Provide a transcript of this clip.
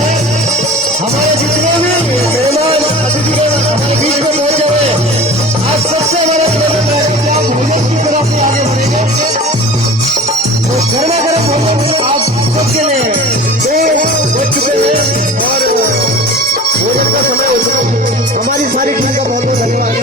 हमारे जितने भी मेहमान अतिथिगण हमारे बीच में पहुंचे हुए आज सबसे हमारा प्रयत्न है कि आप भोजन की तरफ से आगे बढ़ेंगे तो गर्मा गर्म भोजन आप सबके लिए दो बज चुके हैं और भोजन का समय हो चुका है। हमारी सारी टीम का बहुत बहुत धन्यवाद।